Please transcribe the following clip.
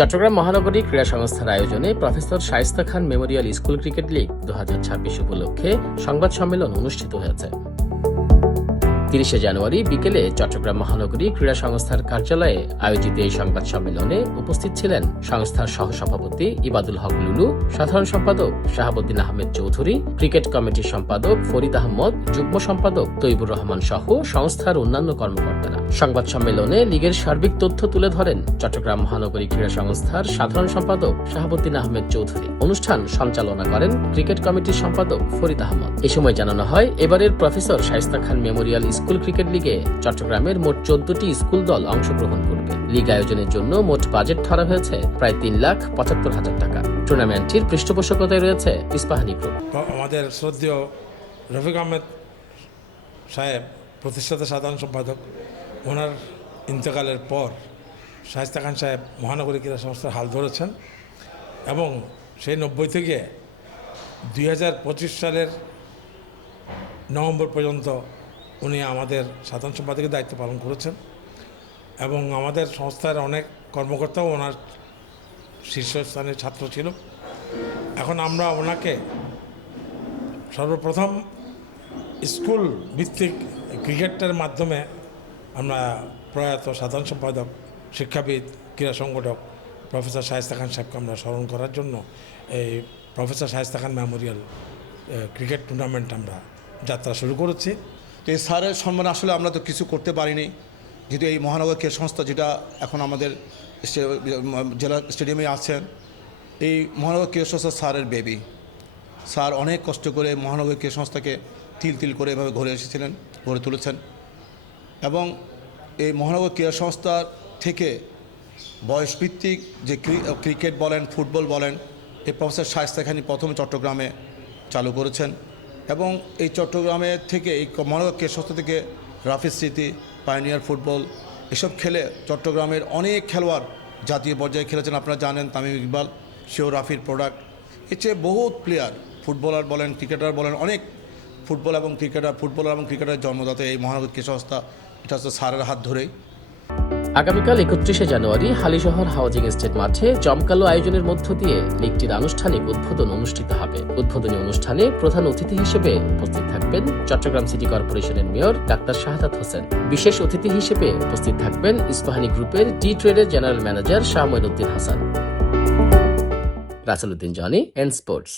চট্টগ্রাম মহানগরী ক্রীড়া সংস্থার আয়োজনে professor Shaista Khan Memorial school cricket league 2026 উপলক্ষে সংবাদ সম্মেলন অনুষ্ঠিত হয়েছে। 30 জানুয়ারি বিকেলে চট্টগ্রাম মহানগরী ক্রীড়া সংস্থার কার্যালয়ে আয়োজিত এই সংবাদ সম্মেলনে উপস্থিত ছিলেন সংস্থার সহসভাপতি ইবাদুল হক লুলু, সাধারণ সম্পাদক শাহাবুদ্দিন আহমেদ চৌধুরী, ক্রিকেট কমিটির সম্পাদক ফরিদ আহমদ, যুগ্ম সম্পাদক তৈবুর রহমান সহ সংস্থার অন্যান্য কর্মকর্তারা। সংবাদ সম্মেলনে লীগের সার্বিক তথ্য তুলে ধরেন চট্টগ্রাম মহানগরী ক্রীড়া সংস্থার সাধারণ সম্পাদক শাহাবুদ্দিন আহমেদ চৌধুরী। অনুষ্ঠান সঞ্চালনা করেন ক্রিকেট কমিটির সম্পাদক ফরিদ আহমদ। এ সময় জানানো হয়, এবারের professor Shaista Khan Memorial school cricket লিগে চট্টগ্রামের মোট 14টি স্কুল দল অংশগ্রহণ করবে। লীগ আয়োজনের জন্য মোট বাজেট ধরা হয়েছে প্রায় 3,75,000 টাকা। টুর্নামেন্টটির পৃষ্ঠপোষকতায় রয়েছে ইস্পাহানি গ্রুপ। আমাদের শ্রদ্ধেয় রফিক আহমেদ সাহেব, প্রতিষ্ঠাতা সাধারণ সম্পাদক, ওনার ইন্তেকালের পর শায়েস্তা খান সাহেব মহানগরী ক্রীড়া সংস্থার হাল ধরেছেন এবং সেই 90 থেকে 2025 সালের নভেম্বর পর্যন্ত উনি আমাদের সাধারণ সম্পাদকের দায়িত্ব পালন করেছেন এবং আমাদের সংস্থার অনেক কর্মকর্তাও ওনার শীর্ষস্থানের ছাত্র ছিল। এখন আমরা ওনাকে সর্বপ্রথম স্কুল ভিত্তিক ক্রিকেটের মাধ্যমে আমরা প্রয়াত সাধারণ সম্পাদক, শিক্ষাবিদ, ক্রীড়া সংগঠক প্রফেসর শায়েস্তা খান সাহেবকে আমরা স্মরণ করার জন্য এই professor Shaista Khan Memorial cricket tournament আমরা যাত্রা শুরু করেছি। তো এই স্যারের সম্মানে আসলে আমরা তো কিছু করতে পারিনি, যেহেতু এই মহানগর ক্রীড়া সংস্থা যেটা এখন আমাদের জেলা স্টেডিয়ামে আছেন, এই মহানগর ক্রীড়া সংস্থা স্যারের বেবি। স্যার অনেক কষ্ট করে মহানগর ক্রীড়া সংস্থাকে তিল তিল করে এভাবে গড়ে তুলেছেন এবং এই মহানগর ক্রীড়া সংস্থা থেকে বয়সভিত্তিক যে ক্রিকেট বলেন, ফুটবল বলেন, এই প্রফেসর শায়েস্তা খানই প্রথমে চট্টগ্রামে চালু করেছেন এবং এই চট্টগ্রামে থেকে এই মহানগর ক্রীড়া সংস্থা থেকে রাফি স্মৃতি, পাইনিয়ার ফুটবল এসব খেলে চট্টগ্রামের অনেক খেলোয়াড় জাতীয় পর্যায়ে খেলেছেন। আপনারা জানেন তামিম ইকবাল, সেও রাফির প্রোডাক্ট। এর চেয়ে বহুত প্লেয়ার, ফুটবলার বলেন, ক্রিকেটার বলেন, অনেক ফুটবলার এবং ক্রিকেটারের জন্মদাতা এই মহানগর ক্রীড়া সংস্থা। এটা হচ্ছে স্যারের হাত ধরেই। আগামীকাল 31 জানুয়ারি হালিশহর হাউজিং এস্টেট মাঠে জমকালো আয়োজনের মধ্য দিয়ে লীগটির আনুষ্ঠানিক উদ্বোধন অনুষ্ঠিত হবে। উদ্বোধনী অনুষ্ঠানে প্রধান অতিথি হিসেবে উপস্থিত থাকবেন চট্টগ্রাম সিটি কর্পোরেশনের মেয়র ডাক্তার শাহাদাত হোসেন। বিশেষ অতিথি হিসেবে উপস্থিত থাকবেন ইস্পাহানি গ্রুপের টি ট্রেডের general manager Shah Mainuddin Hasan. Rasel Uddin Jony, N sports.